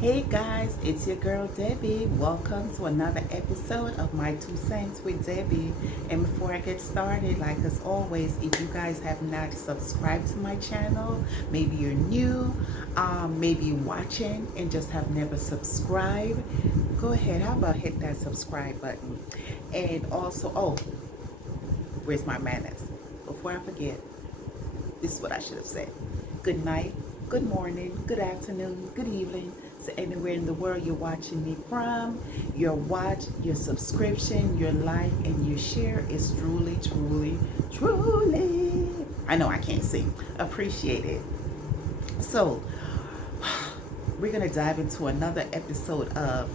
Hey guys, it's your girl Debbie. Welcome to another episode of My Two Cents with Debbie. And before I get started, like as always, if you guys have not subscribed to my channel, maybe you're new, maybe you're watching and just have never subscribed, go ahead. How about hit that subscribe button? And also, where's my manners? Before I forget, this is what I should have said. Good night, good morning, good afternoon, good evening. So anywhere in the world you're watching me from, your watch, your subscription, your like, and your share is truly, truly, truly, I know I can't sing, appreciate it. So we're going to dive into another episode of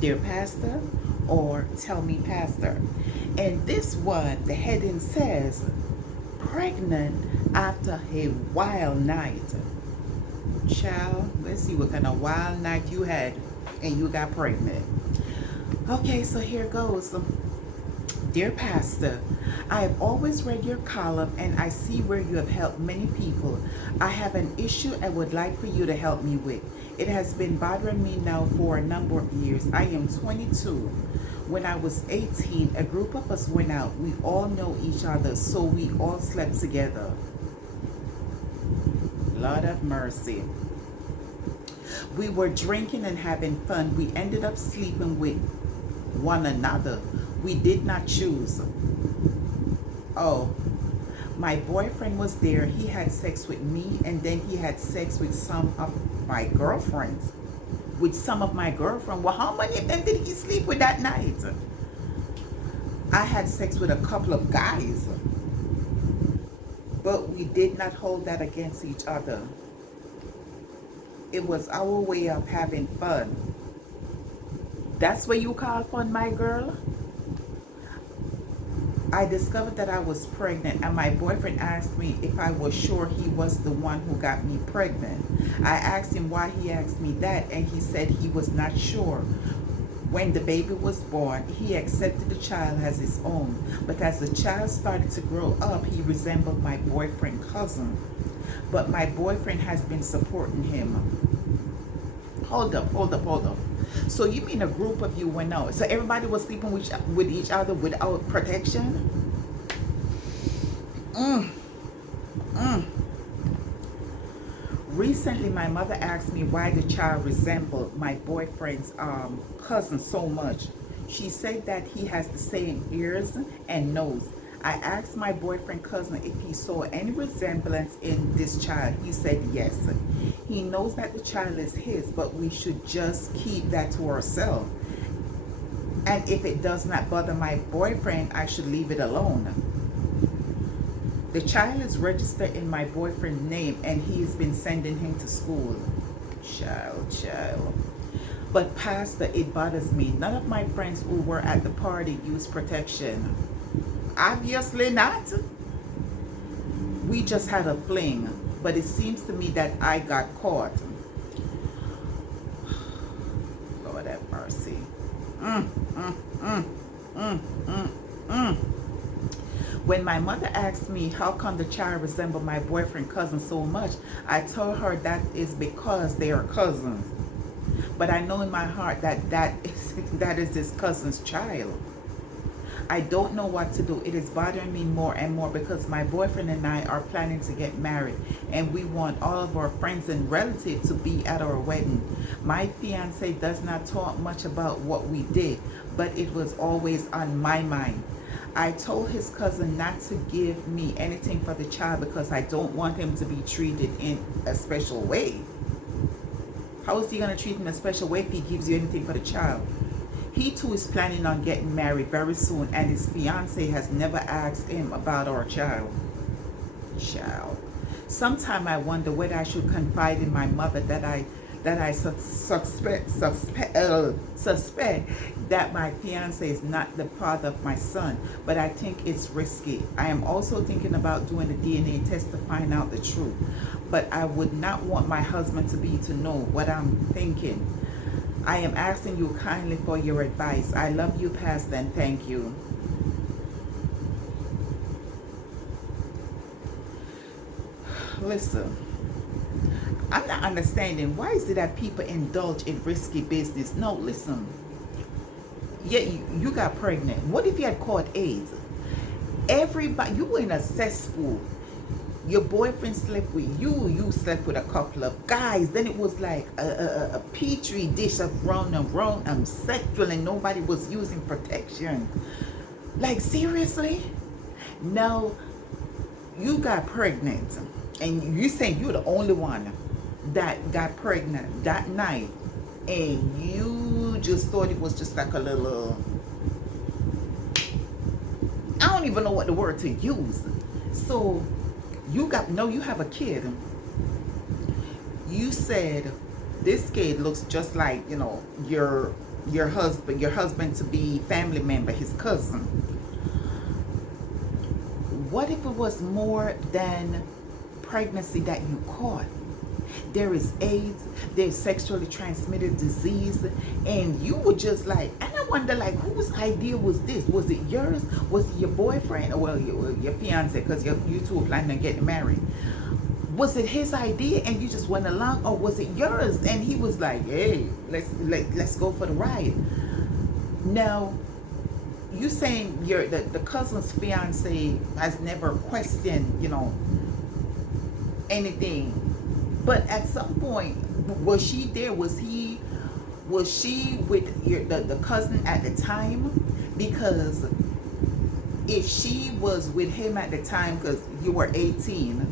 Dear Pastor or Tell Me Pastor. And this one, the heading says, pregnant after a wild night. Child, let's see what kind of wild night you had and you got pregnant. Okay, so here goes. Dear Pastor, I have always read your column and I see where you have helped many people. I have an issue I would like for you to help me with. It has been bothering me now for a number of years. I am 22. When I was 18, a group of us went out. We all know each other, so we all slept together. Lord of mercy. We were drinking and having fun. We ended up sleeping with one another. We did not choose. Oh, my boyfriend was there. He had sex with me and then he had sex with some of my girlfriends. Well, how many of them did he sleep with that night? I had sex with a couple of guys, but we did not hold that against each other. It was our way of having fun. That's what you call fun, my girl? I discovered that I was pregnant and my boyfriend asked me if I was sure he was the one who got me pregnant. I asked him why he asked me that and he said he was not sure. When the baby was born, he accepted the child as his own, but as the child started to grow up, he resembled my boyfriend's cousin. But my boyfriend has been supporting him. Hold up. So you mean a group of you went out? So everybody was sleeping with each other without protection? Recently, my mother asked me why the child resembled my boyfriend's cousin so much. She said that he has the same ears and nose. I asked my boyfriend cousin if he saw any resemblance in this child. He said yes. He knows that the child is his, but we should just keep that to ourselves. And if it does not bother my boyfriend, I should leave it alone. The child is registered in my boyfriend's name and he's been sending him to school. Child. But Pastor, it bothers me. None of my friends who were at the party used protection. Obviously not. We just had a fling, but it seems to me that I got caught. Lord have mercy. When my mother asked me how come the child resembled my boyfriend cousin so much, I told her that is because they are cousins. But I know in my heart that is his cousin's child. I don't know what to do. It is bothering me more and more because my boyfriend and I are planning to get married and we want all of our friends and relatives to be at our wedding. My fiance does not talk much about what we did, but it was always on my mind. I told his cousin not to give me anything for the child because I don't want him to be treated in a special way. How is he going to treat him in a special way if he gives you anything for the child? He too is planning on getting married very soon and his fiance has never asked him about our child. Sometimes I wonder whether I should confide in my mother that I suspect that my fiance is not the father of my son, but I think it's risky. I am also thinking about doing a DNA test to find out the truth, but I would not want my husband to know what I'm thinking. I am asking you kindly for your advice. I love you, Pastor, and thank you. Listen, I'm not understanding, why is it that people indulge in risky business? No, listen. Yeah, you got pregnant. What if you had caught AIDS? Everybody, you were in a cesspool. Your boyfriend slept with you. You slept with a couple of guys. Then it was like a petri dish of round sexual, and nobody was using protection. Like, seriously? Now, you got pregnant, and you saying you're the only one that got pregnant that night, and you just thought it was just like a little, I don't even know what the word to use. So you have a kid. You said this kid looks just like, your husband to be family member, his cousin. What if it was more than pregnancy that you caught? There is AIDS, there's sexually transmitted disease, and you were just like, and I wonder, like, whose idea was this? Was it yours? Was it your boyfriend? Or, well, your fiance, because you two were planning on getting married. Was it his idea and you just went along, or was it yours and he was like, hey, let's go for the ride? Now, you saying the cousin's fiance has never questioned, anything. But at some point, was she there? Was she with the cousin at the time? Because if she was with him at the time, because you were 18,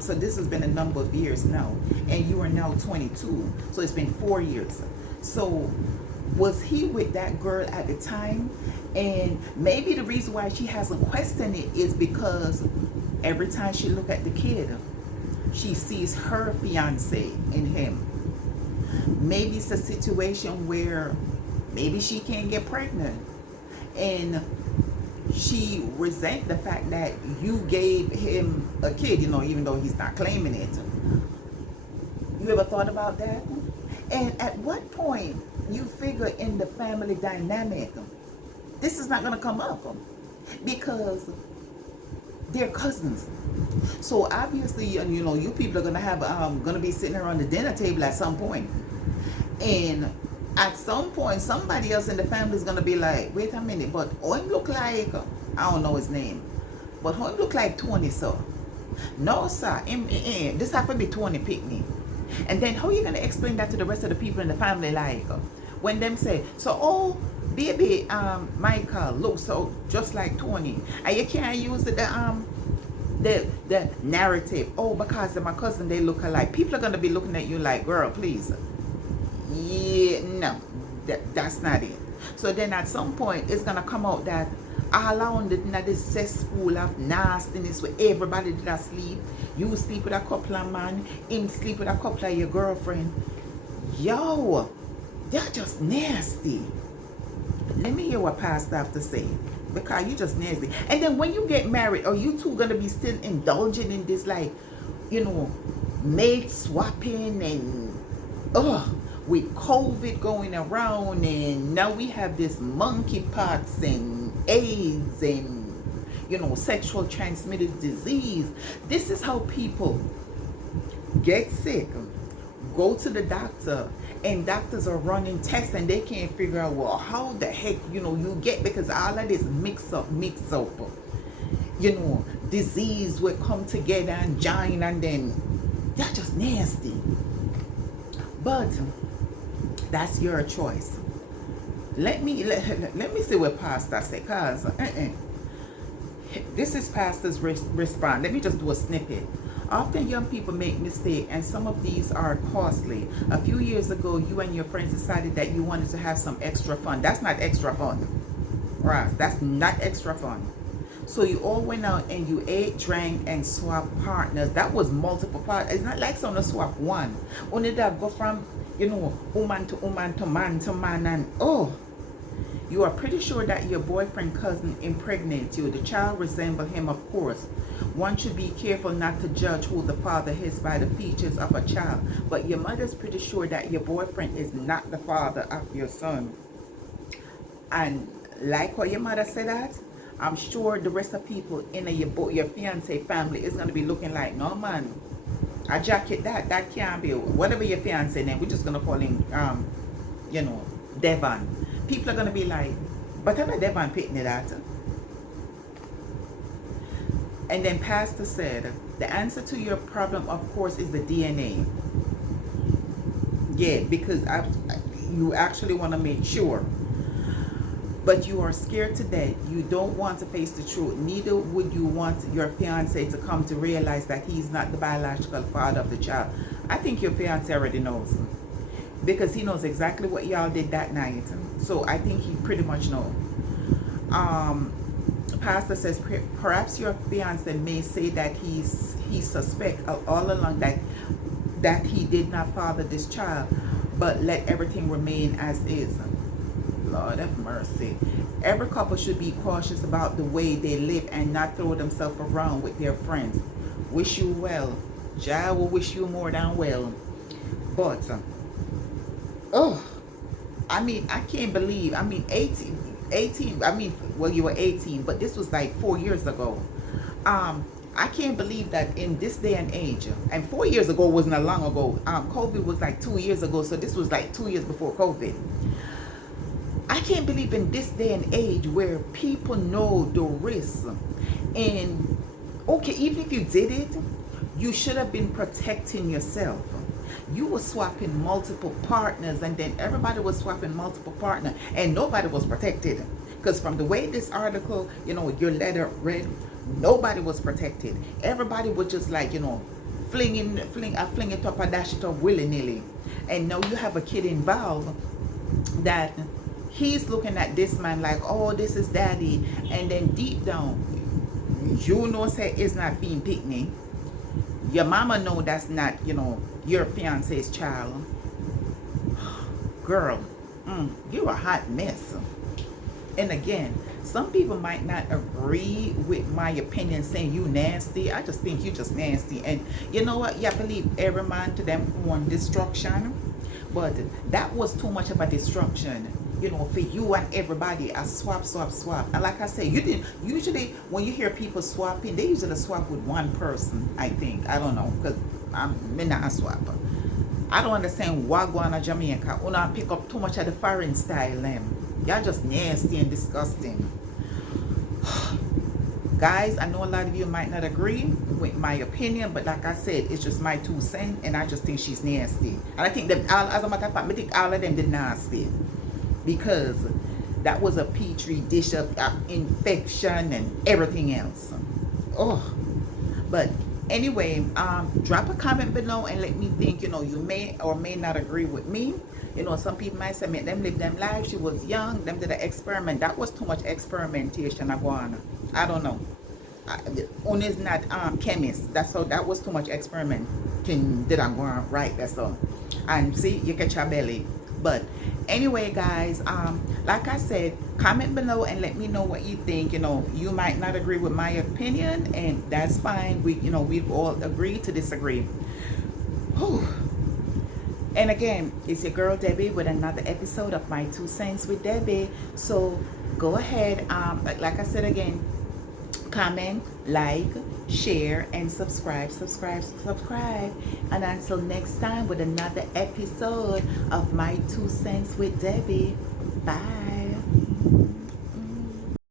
so this has been a number of years now, and you are now 22, so it's been 4 years. So was he with that girl at the time? And maybe the reason why she hasn't questioned it is because every time she look at the kid, she sees her fiance in him. Maybe it's a situation where maybe she can't get pregnant, and she resent the fact that you gave him a kid, even though he's not claiming it. You ever thought about that? And at what point you figure in the family dynamic, this is not going to come up, because they're cousins. So obviously, you people are gonna be sitting around the dinner table at some point, and at some point, somebody else in the family is gonna be like, "Wait a minute, but him look like, I don't know his name, but him look like Tony, sir." No, sir, this have to be Tony Pickney. And then how you gonna explain that to the rest of the people in the family, like when them say, "So, oh, baby, Michael looks so just like Tony," and you can't use the narrative, "Oh, because of my cousin, they look alike." People are gonna be looking at you like, "Girl, please." Yeah, no, that's not it. So then at some point, it's gonna come out that all around this cesspool of nastiness where everybody did sleep. You sleep with a couple of man, him sleep with a couple of your girlfriend. Yo, they're just nasty. Let me hear what Pastor have to say, because you just nasty. And then when you get married, are you two gonna be still indulging in this, like, mate swapping, and with COVID going around, and now we have this monkeypox and AIDS and sexual transmitted disease. This is how people get sick, go to the doctor, and doctors are running tests and they can't figure out, well, how the heck you get, because all of this mix up disease will come together and join, and then they're just nasty. But that's your choice. Let me see what Pastor said, because this is Pastor's response. Let me just do a snippet. Often young people make mistakes, and some of these are costly. A few years ago, you and your friends decided that you wanted to have some extra fun. That's not extra fun, right? That's not extra fun. So you all went out and you ate, drank, and swapped partners. That was multiple partners. It's not like someone swap one. Only that go from, woman to woman to man, and you are pretty sure that your boyfriend cousin impregnates you. The child resembles him, of course. One should be careful not to judge who the father is by the features of a child. But your mother's pretty sure that your boyfriend is not the father of your son. And like what your mother said that, I'm sure the rest of people in your fiance family is going to be looking like, no man, A jacket, that can't be. Whatever your fiance name, we're just gonna call him, you know, Devon. People are gonna be like, but I'm not Devon picking that. And then Pastor said, the answer to your problem, of course, is the DNA. Yeah, because you actually want to make sure. But you are scared to death. You don't want to face the truth. Neither would you want your fiance to come to realize that he's not the biological father of the child. I think your fiance already knows, because he knows exactly what y'all did that night. So I think he pretty much knows. Pastor says, perhaps your fiance may say that he suspect all along that he did not father this child, but let everything remain as is. Lord have mercy. Every couple should be cautious about the way they live and not throw themselves around with their friends. Wish you well. Jah will wish you more than well. But I mean, I can't believe, I mean, 18, I mean, well, you were 18, but this was like 4 years ago. I can't believe that in this day and age, and 4 years ago wasn't that long ago. COVID was like 2 years ago, so this was like 2 years before COVID. I can't believe in this day and age where people know the risks. And okay, even if you did it, you should have been protecting yourself. You were swapping multiple partners, and then everybody was swapping multiple partners, and nobody was protected. Because from the way this article, you know, your letter read, nobody was protected. Everybody was just like, you know, fling it up, a dash it up willy-nilly. And now you have a kid involved that he's looking at this man like, oh, this is daddy. And then deep down, you know, say it's not being picnic. Your mama know that's not, you know, your fiance's child. Girl, you're a hot mess. And again, some people might not agree with my opinion saying you nasty. I just think you just nasty. And you know what? You have to leave every man to them own destruction. But that was too much of a destruction, you know, for you and everybody. A swap. And like I say, you didn't usually, when you hear people swapping, they usually swap with one person, I think. I don't know, because I'm not a swapper. I don't understand why go on a Jamaica. When I pick up too much of the foreign style, y'all just nasty and disgusting. Guys, I know a lot of you might not agree with my opinion, but like I said, it's just my 2 cents, and I just think she's nasty. And I think that, as a matter of fact, I think all of them did nasty, because that was a petri dish of infection and everything else. Oh, but anyway, drop a comment below and let me think, you know, you may or may not agree with me. You know, some people might say, make them live them life. She was young, them did an experiment. That was too much experimentation. I don't know. One is not chemist. That's all. That was too much experimenting that I'm going right. That's all. And see, you catch your belly. But anyway, guys, like I said, comment below and let me know what you think. You know, you might not agree with my opinion, and that's fine. We've all agreed to disagree. Whew. And again, it's your girl Debbie with another episode of My 2 Cents with Debbie. So go ahead, like I said again, comment, like, share, and subscribe. And until next time with another episode of My 2 Cents with Debbie. Bye.